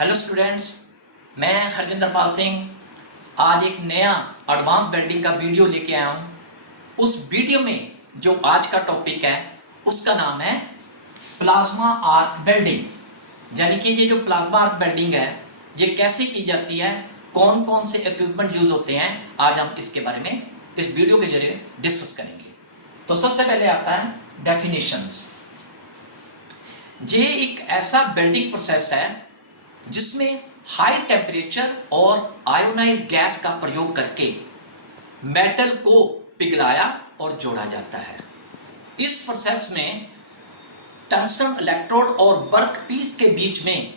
Hello students, मैं हरजिंदर पाल सिंह आज एक नया एडवांस वेल्डिंग का वीडियो लेके आया हूँ। उस वीडियो में जो आज का टॉपिक है उसका नाम है प्लाज्मा आर्क वेल्डिंग। यानी कि ये जो प्लाज्मा आर्क वेल्डिंग है ये कैसे की जाती है, कौन कौन से इक्विपमेंट यूज होते हैं, आज हम इसके बारे में इस वीडियो के जरिए डिस्कस करेंगे। तो सबसे पहले आता है डेफिनेशंस। ये एक ऐसा वेल्डिंग प्रोसेस है जिसमें हाई टेम्परेचर और आयोनाइज गैस का प्रयोग करके मेटल को पिघलाया और जोड़ा जाता है। इस प्रोसेस में टंगस्टन इलेक्ट्रोड और वर्कपीस के बीच में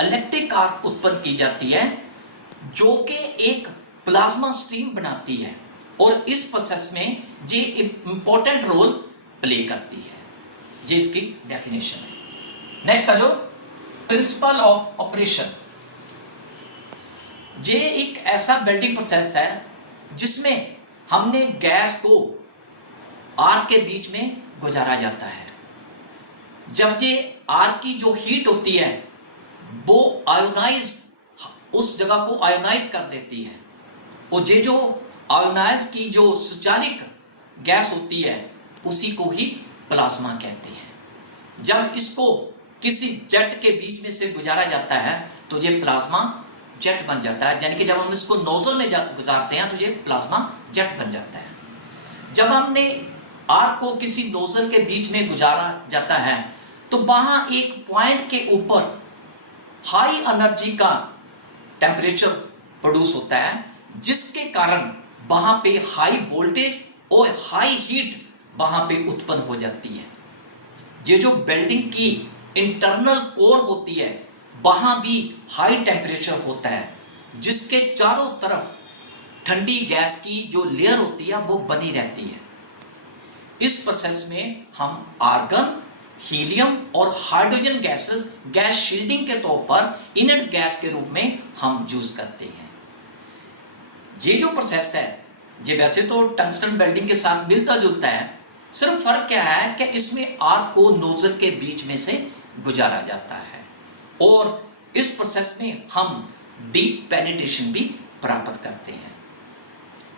इलेक्ट्रिक आर्क उत्पन्न की जाती है जो कि एक प्लाज्मा स्ट्रीम बनाती है और इस प्रोसेस में ये इंपॉर्टेंट रोल प्ले करती है। ये इसकी डेफिनेशन है। नेक्स्ट आ जाओ, प्रिंसिपल ऑफ ऑपरेशन। ये एक ऐसा वेल्डिंग प्रोसेस है जिसमें हमने गैस को आर्क के बीच में गुजारा जाता है। जब ये आर्क की जो हीट होती है वो आयोनाइज उस जगह को आयोनाइज कर देती है और ये जो आयोनाइज की जो सुचालिक गैस होती है उसी को ही प्लाज्मा कहते हैं। जब इसको किसी जेट के बीच में से गुजारा जाता है तो ये प्लाज्मा जेट बन जाता है। यानी कि जब हम इसको नोजल में गुजारते हैं तो ये प्लाज्मा जेट बन जाता है। जब हमने आर्क को किसी नोजल के बीच में गुजारा जाता है तो वहां एक पॉइंट के ऊपर हाई एनर्जी का टेम्परेचर प्रोड्यूस होता है जिसके कारण वहां पे हाई वोल्टेज और हाई हीट वहां पे उत्पन्न हो जाती है। ये जो वेल्डिंग की इंटरनल कोर होती है वहां भी हाई टेम्परेचर होता है जिसके चारों तरफ ठंडी गैस की जो लेयर होती है वो बनी रहती है। इस प्रोसेस में हम आर्गन, हीलियम और हाइड्रोजन गैसेस गैस शील्डिंग के तौर पर इनर्ट गैस के रूप में हम यूज करते हैं। ये जो प्रोसेस है ये वैसे तो टंगस्टन वेल्डिंग के साथ मिलता जुलता है, सिर्फ फर्क क्या है कि इसमें आर्क को नोजल के बीच में से गुजारा जाता है और इस प्रोसेस में हम डीप पेनिट्रेशन भी प्राप्त करते हैं।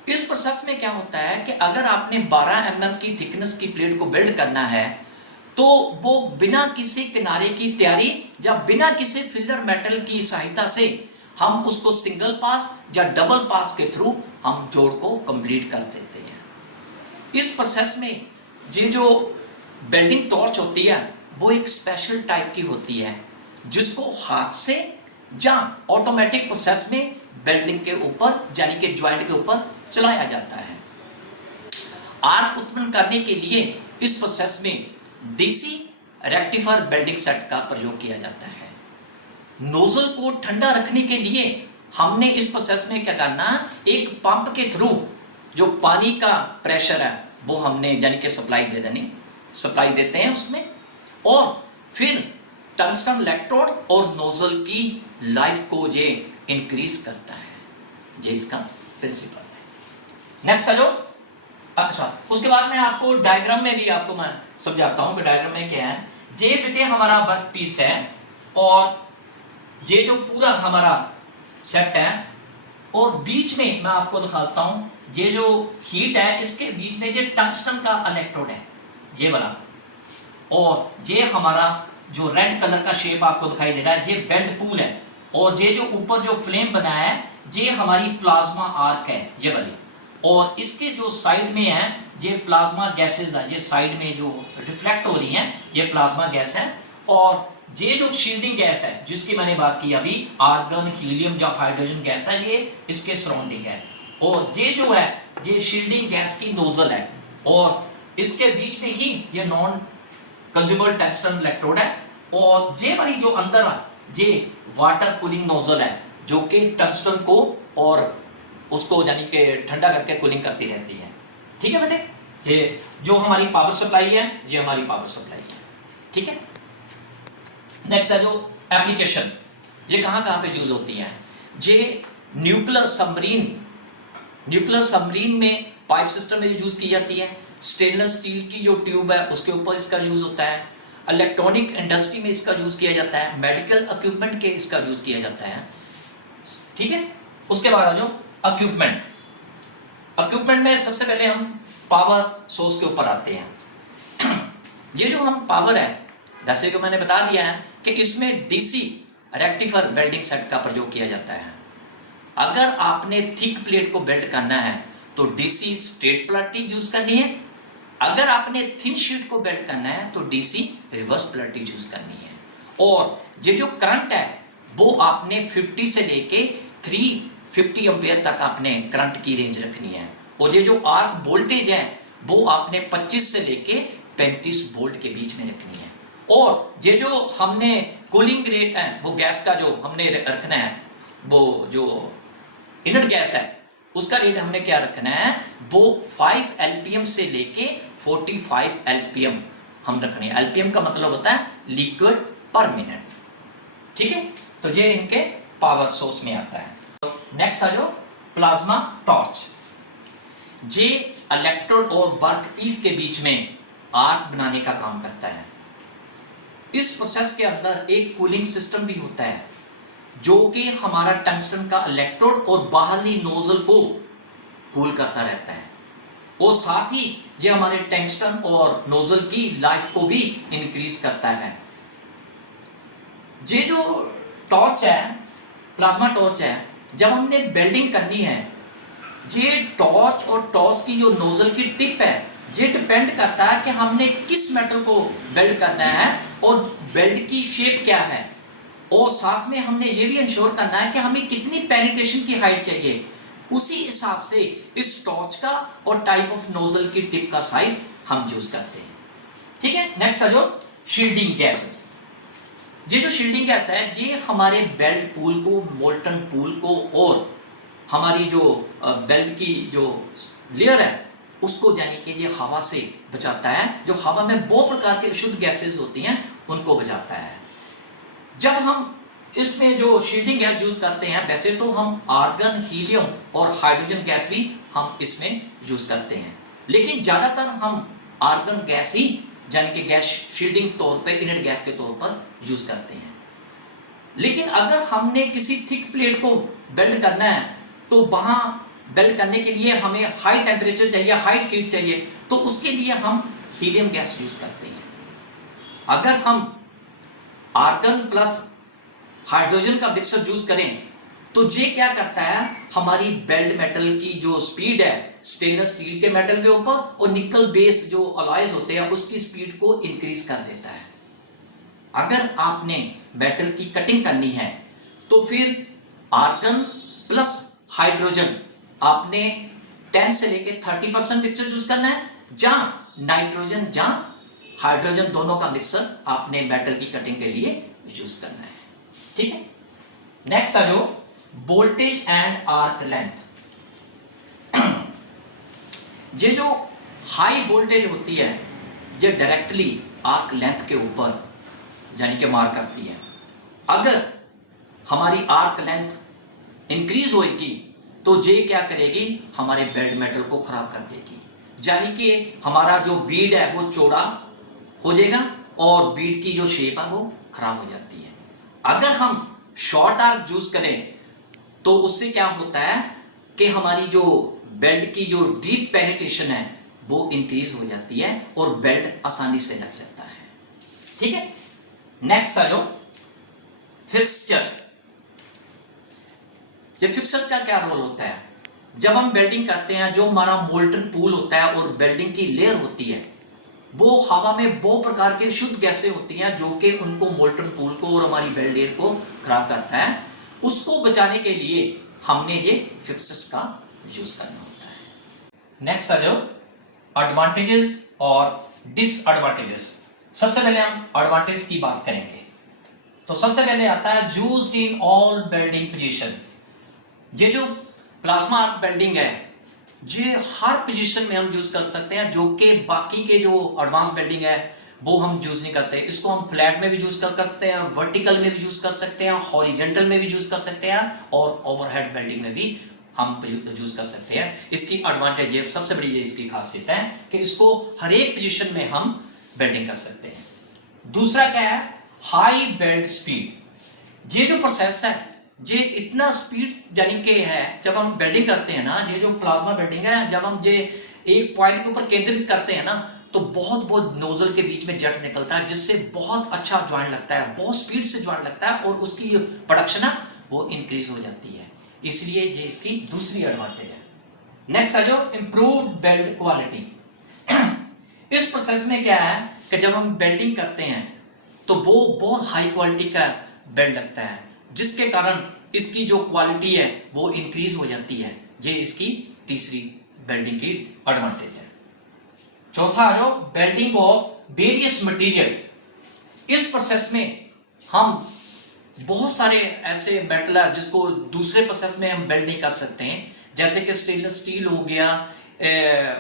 इस प्रोसेस में क्या होता है कि अगर आपने 12 mm की थिकनेस की प्लेट को वेल्ड करना है तो वो बिना किसी किनारे की तैयारी या बिना किसी फिलर मेटल की सहायता से हम उसको सिंगल पास या डबल पास के थ्रू हम जोड़ को कंप्लीट कर देते हैं। इस प्रोसेस में ये जो वेल्डिंग टॉर्च होती है वो एक स्पेशल टाइप की होती है जिसको हाथ से या ऑटोमेटिक प्रोसेस में वेल्डिंग के ऊपर यानी कि ज्वाइंट के ऊपर चलाया जाता है। आर्क उत्पन्न करने के लिए इस प्रोसेस में डीसी रेक्टिफायर वेल्डिंग सेट का प्रयोग किया जाता है। नोजल को ठंडा रखने के लिए हमने इस प्रोसेस में क्या करना, एक पंप के थ्रू जो पानी का प्रेशर है वो हमने यानी कि सप्लाई देते हैं उसमें, और फिर टंगस्टन इलेक्ट्रोड और नोजल की लाइफ को ये इंक्रीज करता है। ये इसका प्रिंसिपल है। नेक्स्ट आ जाओ। अच्छा, उसके बाद में आपको डायग्राम में भी आपको मैं समझाता हूं कि डायग्राम में क्या है। ये देखिए हमारा वर्क पीस है और ये जो पूरा हमारा सेट है और बीच में मैं आपको दिखाता हूं ये जो हीट है इसके बीच में ये टंगस्टन का इलेक्ट्रोड है ये वाला, और ये हमारा जो रेड कलर का शेप आपको दिखाई दे रहा है ये बेंड पूल है, और ये जो ऊपर जो फ्लेम बना है ये हमारी प्लाज्मा आर्क है ये वाली, और इसके जो साइड में है ये प्लाज्मा गैसेस है, ये साइड में जो रिफ्लेक्ट हो रही हैं ये प्लाज्मा गैस है, और ये जो शील्डिंग गैस है जिसकी मैंने बात की अभी, आर्गन, हीलियम या हाइड्रोजन गैस है, ये इसके सराउंडिंग है, और ये जो है ये शील्डिंग गैस की नोजल है, और इसके बीच में ही ये नॉन कंज्यूमेबल टंगस्टन इलेक्ट्रोड है, और ये वाली जो अंदर है ये वाटर कूलिंग नोजल है जो कि टंगस्टन को और उसको यानी कि ठंडा करके कूलिंग करती रहती है। ठीक है बेटे, ये जो हमारी पावर सप्लाई है ये हमारी पावर सप्लाई है। ठीक है, नेक्स्ट है जो एप्लीकेशन, ये कहाँ पे यूज होती है। ये न्यूक्लियर सबमरीन में पाइप सिस्टम में यूज की जाती है। स्टेनलेस स्टील की जो ट्यूब है उसके ऊपर इसका यूज होता है। इलेक्ट्रॉनिक इंडस्ट्री में इसका यूज किया जाता है, मेडिकल इक्विपमेंट के इसका यूज किया जाता है। ठीक है, उसके बाद आ जाओ इक्विपमेंट। इक्विपमेंट में सबसे पहले हम पावर सोर्स के ऊपर आते हैं। ये जो हम पावर है, जैसे कि मैंने बता दिया है कि इसमें डीसी रेक्टिफायर वेल्डिंग सेट का प्रयोग किया जाता है। अगर आपने थिक प्लेट को वेल्ड करना है तो डीसी स्ट्रेट प्लेट यूज करनी है। अगर आपने थिन शीट को वेल्ड करना है तो डीसी रिवर्स प्लेट यूज करनी है। और ये जो करंट है वो आपने 50 से लेके 350 एम्पियर तक आपने करंट की रेंज रखनी है। और ये जो आर्क वोल्टेज है वो आपने 25 से लेके 35 वोल्ट के बीच में रखनी है। और ये जो हमने कूलिंग रेट है, वो गैस का जो हमने रखना है, वो जो इनर्ट गैस है उसका रेट हमने क्या रखना है, वो 5 एलपीएम से लेके 45 एलपीएम हम रखने हैं। एलपीएम का मतलब होता है लिक्विड पर मिनट। ठीक है, तो ये इनके पावर सोर्स में आता है। नेक्स्ट आ जाओ प्लाज्मा टॉर्च। ये इलेक्ट्रोड और वर्कपीस के बीच में आर्क बनाने का काम करता है। इस प्रोसेस के अंदर एक कूलिंग सिस्टम भी होता है जो कि हमारा टंगस्टन का इलेक्ट्रोड और बाहरी नोजल को कूल करता रहता है। और साथ ही ये हमारे टंगस्टन और नोजल की लाइफ को भी इंक्रीज करता है। ये जो टॉर्च है, प्लाज्मा टॉर्च है, जब हमने वेल्डिंग करनी है, ये टॉर्च और टॉर्च की जो नोजल की टिप है, ये डिपेंड करता है कि हमने किस मेटल को वेल्ड करना है और वेल्ड की शेप क्या है। और साथ में हमने ये भी इंश्योर करना है कि हमें कितनी पेनिट्रेशन की हाइट चाहिए। उसी हिसाब से इस टॉर्च का और टाइप ऑफ नोजल की टिप का साइज हम यूज करते हैं। ठीक है, नेक्स्ट आ जाओ शील्डिंग गैसेस। ये जो शील्डिंग गैस है ये हमारे बेल्ट पूल को, मोल्टन पूल को और हमारी जो बेल्ट की जो लेयर है उसको, यानी कि ये हवा से बचाता है। जो हवा में बहुत प्रकार के अशुद्ध गैसेस होती हैं उनको बचाता है। जब हम इसमें जो शील्डिंग गैस यूज करते हैं, वैसे तो हम आर्गन, हीलियम और हाइड्रोजन गैस भी हम इसमें यूज करते हैं, लेकिन ज्यादातर हम आर्गन गैस ही, यानी कि गैस शील्डिंग तौर पे, इनर्ट गैस के तौर पर यूज करते हैं। लेकिन अगर हमने किसी थिक प्लेट को वेल्ड करना है तो वहां वेल्ड करने के लिए हमें हाई टेम्परेचर चाहिए, हाई हीट चाहिए, तो उसके लिए हम हीलियम गैस यूज करते हैं। अगर हम आर्गन प्लस हाइड्रोजन का मिक्सर यूज करें तो ये क्या करता है, हमारी वेल्ड मेटल की जो स्पीड है स्टेनलेस स्टील के मेटल के ऊपर और निकल बेस जो अलॉयज होते हैं उसकी स्पीड को इंक्रीज कर देता है। अगर आपने मेटल की कटिंग करनी है तो फिर आर्गन प्लस हाइड्रोजन आपने 10 से लेके 30% मिक्सचर यूज करना है, जहां नाइट्रोजन जहां हाइड्रोजन दोनों का मिक्सर आपने मेटल की कटिंग के लिए यूज करना है। ठीक है, नेक्स्ट आ जाओ वोल्टेज एंड आर्क लेंथ। ये जो हाई वोल्टेज होती है ये डायरेक्टली आर्क लेंथ के ऊपर यानी कि मार करती है। अगर हमारी आर्क लेंथ इंक्रीज होगी तो ये क्या करेगी, हमारे बेल्ट मेटल को खराब कर देगी, यानी कि हमारा जो बीड है वो चौड़ा हो जाएगा और बीड की जो शेप है वो खराब हो जाती है। अगर हम शॉर्ट आर्क यूज करें तो उससे क्या होता है कि हमारी जो बेल्ट की जो डीप पेनिट्रेशन है वो इंक्रीज हो जाती है और बेल्ट आसानी से लग जाता है। ठीक है, नेक्स्ट आ जाओ फिक्सचर। ये फिक्सचर का क्या रोल होता है, जब हम वेल्डिंग करते हैं जो हमारा मोल्टन पूल होता है और वेल्डिंग की लेयर होती है वो हवा में बहुत प्रकार के शुद्ध गैसें होती हैं जो कि उनको मोल्टन पूल को और हमारी वेल्ड लेयर को खराब करता है। उसको बचाने के लिए हमने ये फिक्सर्स का यूज करना होता है। नेक्स्ट आ जाओ एडवांटेजेस और डिसएडवांटेजेस। सबसे पहले हम एडवांटेज की बात करेंगे तो सबसे पहले आता है used in all welding position. ये जो प्लाज्मा आर्क वेल्डिंग है ये हर पोजीशन में हम यूज कर सकते हैं, जो कि बाकी के जो एडवांस वेल्डिंग है वो हम यूज नहीं करते। इसको हम फ्लैट में भी यूज कर सकते हैं, वर्टिकल में भी यूज कर सकते हैं, हॉरिजॉन्टल में भी यूज कर सकते हैं और ओवरहेड वेल्डिंग में भी हम यूज कर सकते हैं। इसकी एडवांटेज है, सबसे बड़ी ये इसकी खासियत है कि इसको हर एक पोजीशन में हम वेल्डिंग कर सकते हैं। दूसरा क्या है, हाई बेल्ट स्पीड। ये जो प्रोसेस है ये इतना स्पीड यानी कि है, जब हम बेल्डिंग करते हैं ना, ये जो प्लाज्मा बेल्डिंग है, जब हम ये एक पॉइंट के ऊपर केंद्रित करते हैं ना, तो बहुत बहुत नोजल के बीच में जेट निकलता है, जिससे बहुत अच्छा ज्वाइंट लगता है, बहुत स्पीड से ज्वाइंट लगता है, और उसकी जो प्रोडक्शन है वो इंक्रीज हो जाती है। इसलिए ये इसकी दूसरी एडवांटेज है। नेक्स्ट आ जाओ, इंप्रूव्ड बेल्ट क्वालिटी। इस प्रोसेस में क्या है कि जब हम बेल्डिंग करते हैं तो वो बहुत हाई क्वालिटी का बेल्ट लगता है, जिसके कारण इसकी जो क्वालिटी है वो इंक्रीज हो जाती है। ये इसकी तीसरी बेल्डिंग की एडवांटेज है। चौथा आ जाओ, बेल्डिंग ऑफ वेरियस मटेरियल। इस प्रोसेस में हम बहुत सारे ऐसे मेटल है जिसको दूसरे प्रोसेस में हम बेल्ड नहीं कर सकते हैं, जैसे कि स्टेनलेस स्टील हो गया,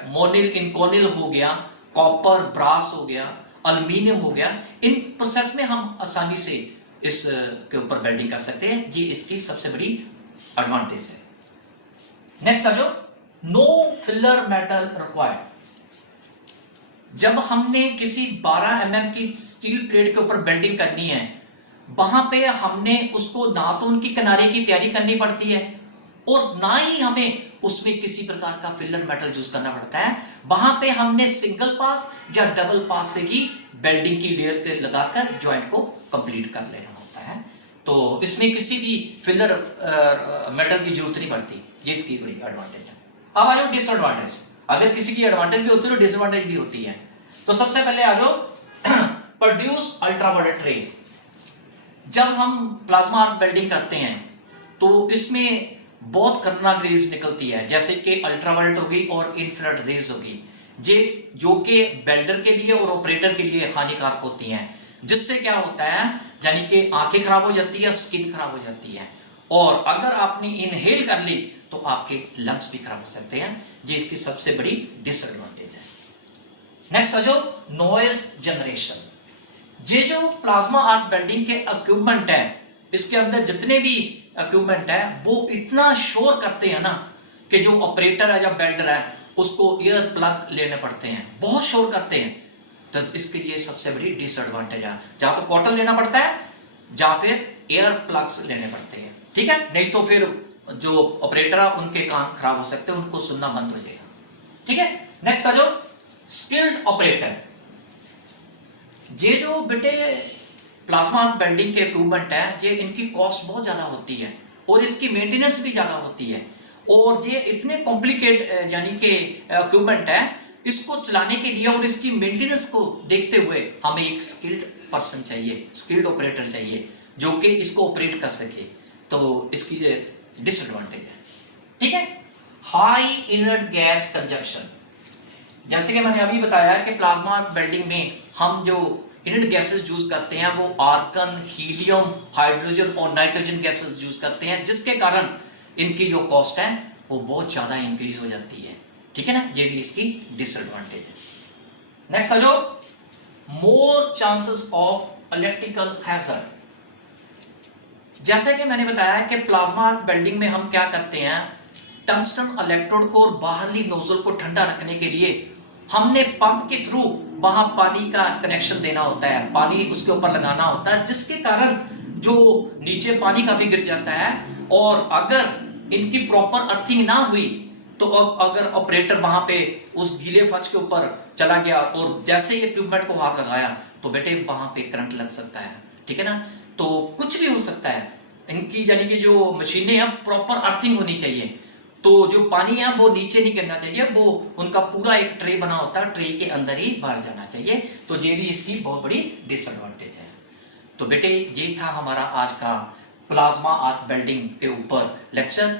मोनिल इनकोनिल हो गया, कॉपर ब्रास हो गया, एल्युमिनियम हो गया। इन प्रोसेस में हम आसानी से इस के ऊपर बेल्डिंग कर सकते हैं। ये इसकी सबसे बड़ी एडवांटेज है। नेक्स्ट आ जाओ, नो फिलर मेटल रिक्वायर्ड। जब हमने किसी 12 mm की स्टील प्लेट के ऊपर बेल्डिंग करनी है, वहां पे हमने उसको ना तो उनकी किनारे की तैयारी करनी पड़ती है, और ना ही हमें उसमें किसी प्रकार का फिलर मेटल यूज करना पड़ता है। वहां पे हमने सिंगल पास या डबल पास से ही बेल्डिंग की लेयर के लगाकर ज्वाइंट को कंप्लीट कर लेना होता है। तो इसमें किसी भी फिलर मेटल की जरूरत नहीं पड़ती। ये इसकी बड़ी एडवांटेज है। अब आ जाओ डिसएडवांटेज। अगर किसी की एडवांटेज भी होती है तो डिसएडवांटेज भी होती है। तो सबसे पहले आ जाओ, प्रोड्यूस अल्ट्रावायलेट रेज। जब हम प्लाज्मा आर्क बेल्डिंग करते हैं तो इसमें बहुत खतरनाक रेज निकलती है, जैसे कि अल्ट्रावायलेट होगी और इंफ्रारेड रेज होगी, जो कि बेल्डर के लिए और ऑपरेटर के लिए हानिकारक होती हैं। जिससे क्या होता है, यानी कि आंखें खराब हो जाती है, स्किन खराब हो जाती है, और अगर आपने इनहेल कर ली तो आपके लंग्स भी खराब हो सकते हैं। ये इसकी सबसे बड़ी डिसएडवांटेज है। नेक्स्ट आ जाओ, नॉइज जनरेशन। ये जो प्लाज्मा आर्क बेल्डिंग के इक्विपमेंट है, इसके अंदर जितने भी इक्विपमेंट है वो इतना शोर करते हैं ना कि जो ऑपरेटर है या बेल्डर है उसको ईयर प्लग लेने पड़ते हैं, बहुत शोर करते हैं। तो इसके लिए सबसे बड़ी डिसएडवांटेज है, या तो कॉटन लेना पड़ता है या फिर एयर प्लग्स लेने पड़ते हैं, ठीक है। नहीं तो फिर जो ऑपरेटर है उनके कान खराब हो सकते हैं, उनको सुनना बंद हो जाएगा, ठीक है। नेक्स्ट आ जाओ, स्किल्ड ऑपरेटर। ये जो बेटे प्लाज्मा बेल्डिंग के इक्विपमेंट है, ये इनकी कॉस्ट बहुत ज्यादा होती है और इसकी मेंटेनेंस भी ज्यादा होती है, और ये इतने कॉम्प्लिकेट यानी कि इक्विपमेंट है, इसको चलाने के लिए और इसकी मेंटेनेंस को देखते हुए हमें एक स्किल्ड पर्सन चाहिए, स्किल्ड ऑपरेटर चाहिए जो कि इसको ऑपरेट कर सके। तो इसकी डिसएडवांटेज है, ठीक है। High inert gas consumption. जैसे कि मैंने अभी बताया कि प्लाज्मा बेल्डिंग में हम जो इनर्ट गैसेस यूज करते हैं वो आर्गन, हीलियम, हाइड्रोजन और नाइट्रोजन गैसेस यूज करते हैं, जिसके कारण इनकी जो कॉस्ट है वो बहुत ज्यादा इंक्रीज हो जाती है, ठीक है ना। ये भी इसकी डिसएडवांटेज है। नेक्स्ट आ जाओ, more chances of electrical hazard. जैसा कि मैंने बताया कि प्लाज्मा बेल्डिंग में हम क्या करते हैं, टंगस्टन इलेक्ट्रोड को और बाहरी नोजल को ठंडा रखने के लिए हमने पंप के थ्रू वहां पानी का कनेक्शन देना होता है, पानी उसके ऊपर लगाना होता है, जिसके कारण जो नीचे पानी काफी गिर जाता है, और अगर इनकी प्रॉपर अर्थिंग ना हुई तो अगर ऑपरेटर वहां पे उस गीले फर्श के ऊपर चला गया और जैसे ही इक्विपमेंट को हाथ लगाया तो बेटे वहां पे करंट लग सकता है, ठीक है ना। तो कुछ भी हो सकता है। इनकी यानी कि जो मशीनें हैं प्रॉपर अर्थिंग होनी चाहिए, तो जो पानी है वो नीचे नहीं गिरना चाहिए, वो उनका पूरा एक ट्रे बना होता है, ट्रे के अंदर ही बाहर जाना चाहिए। तो ये भी इसकी बहुत बड़ी डिसएडवांटेज है। तो बेटे ये था हमारा आज का प्लाज्मा आर्क बेल्डिंग के ऊपर लेक्चर।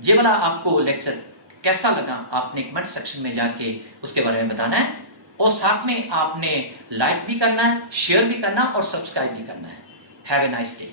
ये वाला आपको लेक्चर कैसा लगा आपने कमेंट सेक्शन में जाके उसके बारे में बताना है, और साथ में आपने लाइक भी करना है, शेयर भी करना और सब्सक्राइब भी करना है। Have a nice day.